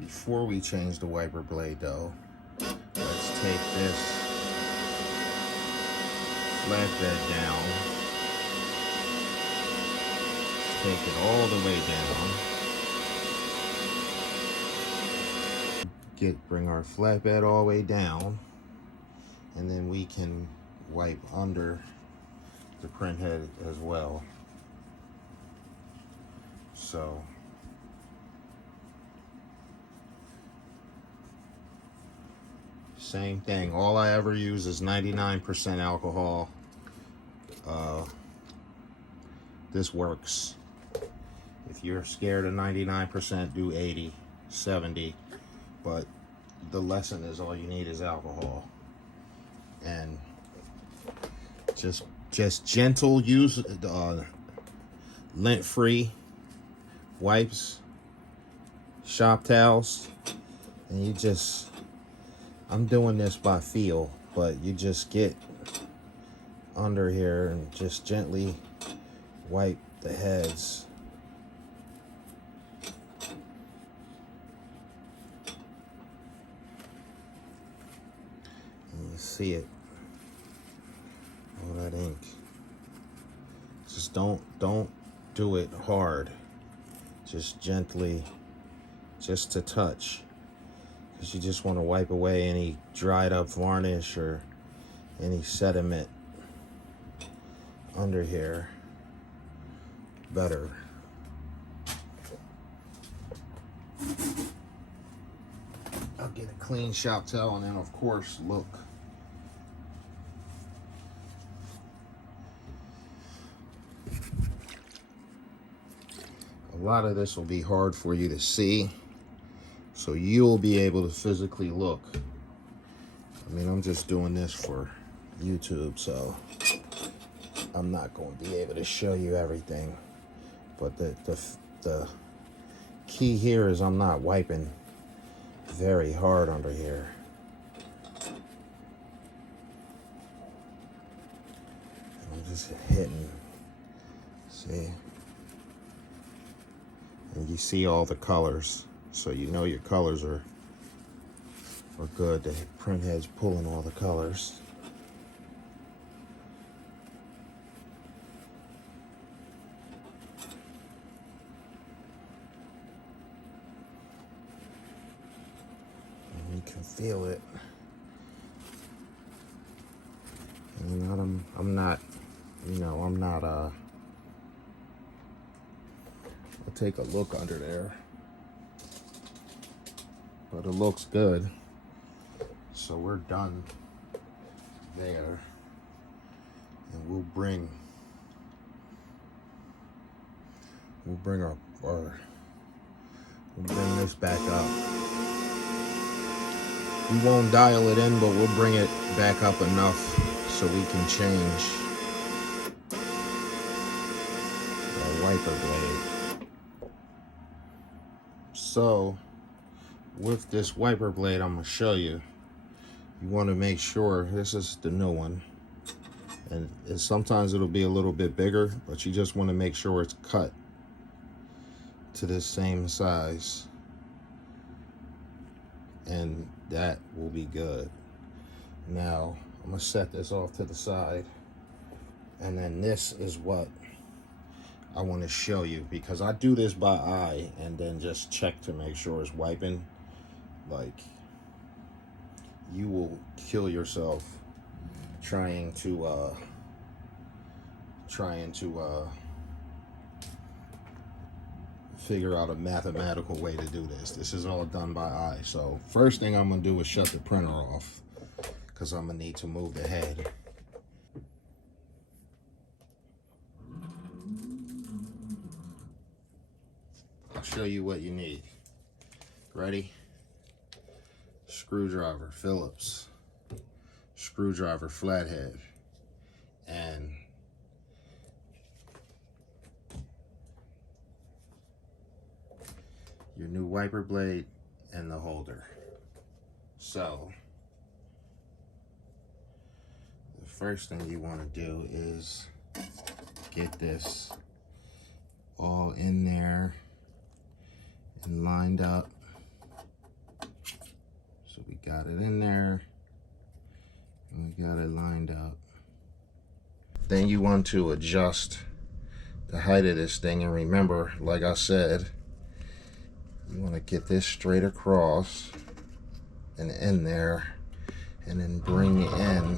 Before we change the wiper blade though, let's take this flatbed down, take it all the way down, bring our flatbed all the way down, and then we can wipe under the print head as well. So same thing, all I ever use is 99% alcohol. This works. If you're scared of 99%, do 80, 70, but the lesson is all you need is alcohol. And just gentle use, lint-free wipes, shop towels, and you just, I'm doing this by feel, but you just get under here and just gently wipe the heads. And you see it, all that ink. Just don't do it hard. Just gently, just to touch. Because you just want to wipe away any dried up varnish or any sediment under here better. I'll get a clean shop towel and then of course look. A lot of this will be hard for you to see, so you'll be able to physically look. I mean, I'm just doing this for YouTube, so I'm not going to be able to show you everything. But the key here is I'm not wiping very hard under here. I'm just hitting, see? And you see all the colors, so you know your colors are good. The print head's pulling all the colors. And you can feel it. And I'm not, I'll take a look under there, but it looks good. So we're done there, and we'll bring this back up. We won't dial it in, but we'll bring it back up enough so we can change the wiper blade. So with this wiper blade, I'm gonna show you. You want to make sure, this is the new one, and sometimes it'll be a little bit bigger, but you just want to make sure it's cut to the same size, and that will be good. Now I'm gonna set this off to the side, and then this is what I want to show you, because I do this by eye and then just check to make sure it's wiping. Like, you will kill yourself trying to figure out a mathematical way to do this. This is all done by eye. So first thing I'm gonna do is shut the printer off, because I'm gonna need to move the head. I'll show you what you need. Ready? Screwdriver, Phillips, screwdriver, flathead, and your new wiper blade and the holder. So the first thing you want to do is get this all in there and lined up. So we got it in there, and we got it lined up. Then you want to adjust the height of this thing, and remember, like I said, you want to get this straight across and in there, and then bring it in.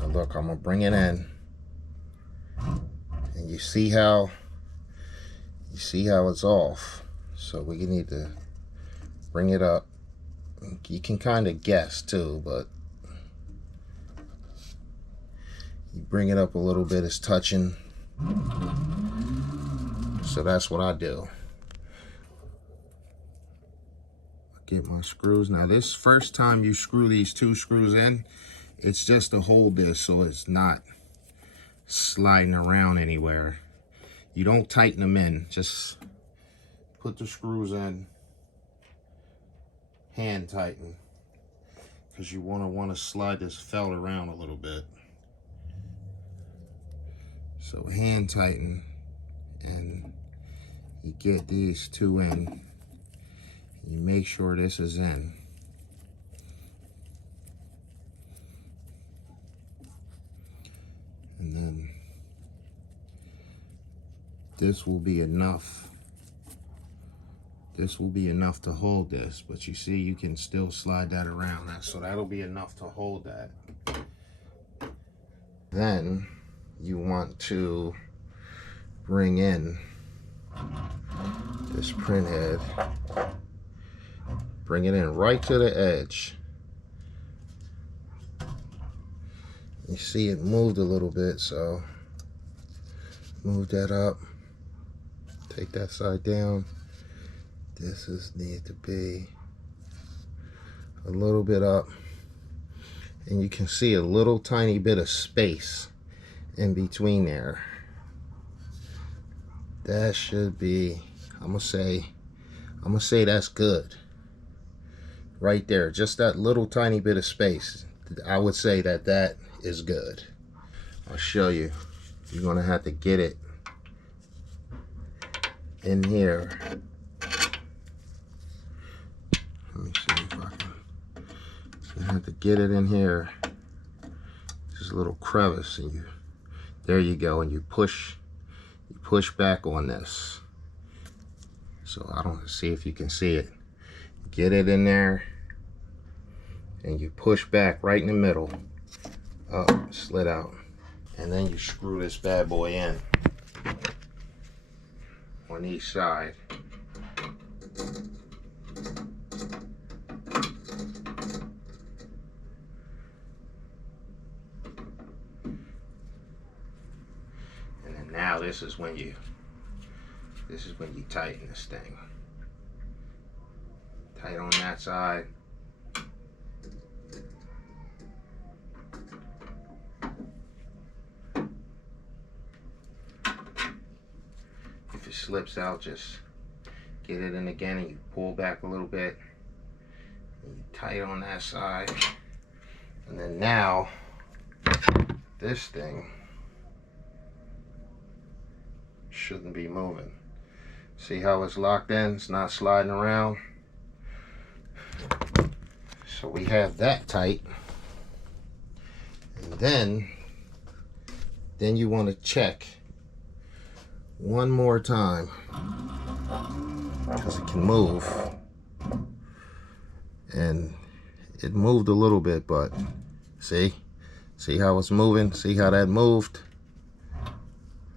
Now look, I'm gonna bring it in, and you see how it's off. So we need to bring it up. You can kind of guess too, but you bring it up a little bit, it's touching. So that's what I do. I get my screws. Now this first time you screw these 2 screws in, it's just to hold this so it's not sliding around anywhere. You don't tighten them in, just put the screws in, hand tighten, because you want to slide this felt around a little bit. So hand tighten, and you get these 2 in. You make sure this is in. And then this will be enough. This will be enough to hold this, but you see you can still slide that around. So that'll be enough to hold that. Then you want to bring in this print head. Bring it in right to the edge. You see it moved a little bit, so move that up. Take that side down. This need to be a little bit up, and you can see a little tiny bit of space in between there. That should be, I'm gonna say that's good. Right there, just that little tiny bit of space. I would say that is good. I'll show you. You're gonna have to get it in here. Let me see if I can. You have to get it in here. Just a little crevice, and there you go, and you push back on this. So I don't see if you can see it. Get it in there, and you push back right in the middle. Up, slid out, and then you screw this bad boy in on each side. Now this is when you tighten this thing. Tight on that side. If it slips out, just get it in again, and you pull back a little bit. And you tight on that side. And then now this thing shouldn't be moving. See how it's locked in? It's not sliding around. So we have that tight. And then you want to check one more time, because it can move. And it moved a little bit, but see how it's moving? See how that moved?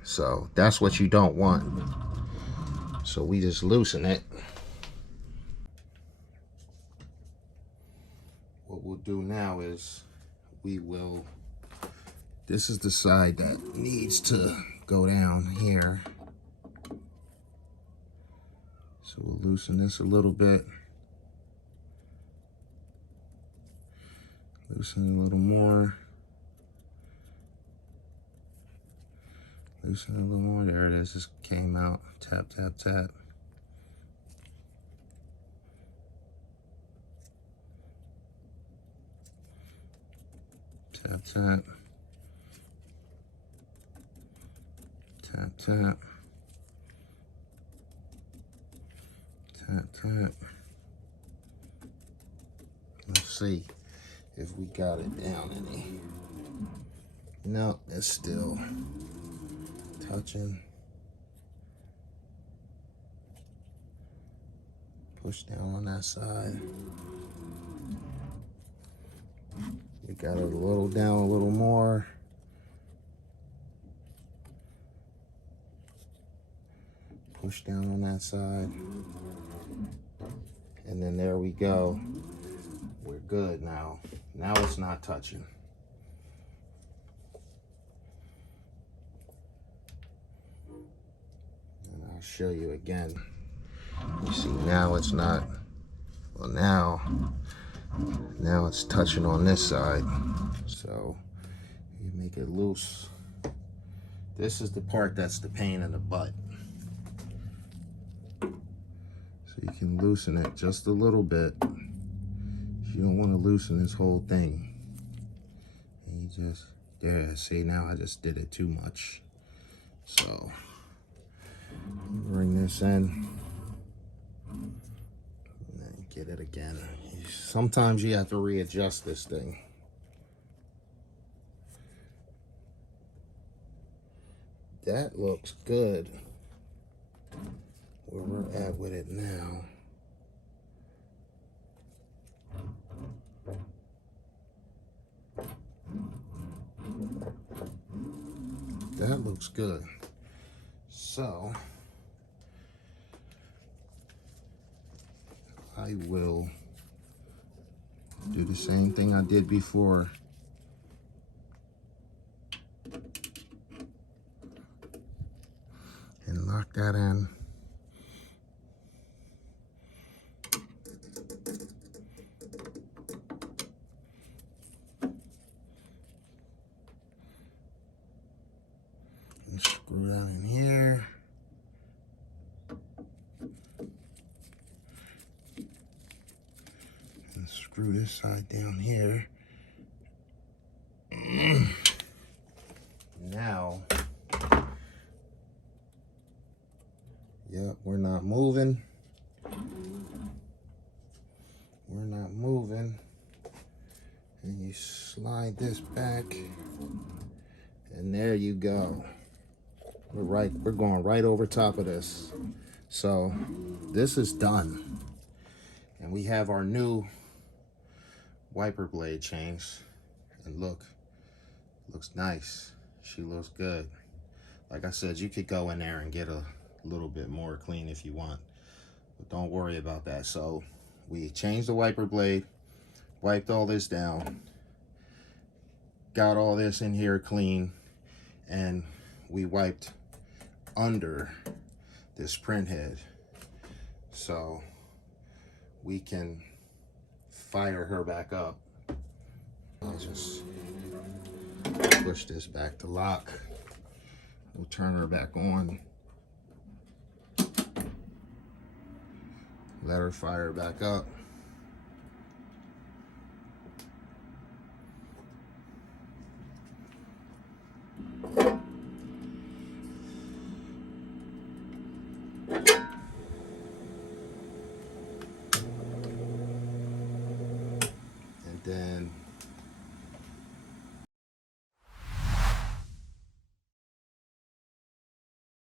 So that's what you don't want. So we just loosen it. What we'll do now is this is the side that needs to go down here. So we'll loosen this a little bit. Loosen a little more. Loosen a little more. There it is. Just came out. Tap, tap, tap. Tap, tap. Tap, tap. Tap, tap. see if we got it down any. No, it's still touching. Push down on that side. We got it a little down, a little more. Push down on that side. And then there we go. We're good now. Now it's not touching. And I'll show you again. You see, now it's not, well, now it's touching on this side. So you make it loose. This is the part that's the pain in the butt. So you can loosen it just a little bit. You don't want to loosen this whole thing. And you just, there, see, now I just did it too much. So bring this in. And then get it again. Sometimes you have to readjust this thing. That looks good. Where we're at with it now. That looks good. So I will do the same thing I did before. And lock that in. And screw that in here. And screw this side down here. Now, yep, we're not moving. We're not moving. And you slide this back. And there you go. We're going right over top of this. So this is done. And we have our new wiper blade changed. And look, looks nice. She looks good. Like I said, you could go in there and get a little bit more clean if you want, but don't worry about that. So we changed the wiper blade, wiped all this down, got all this in here clean, and we wiped under this print head so we can fire her back up. I'll just push this back to lock. We'll turn her back on. Let her fire back up. And then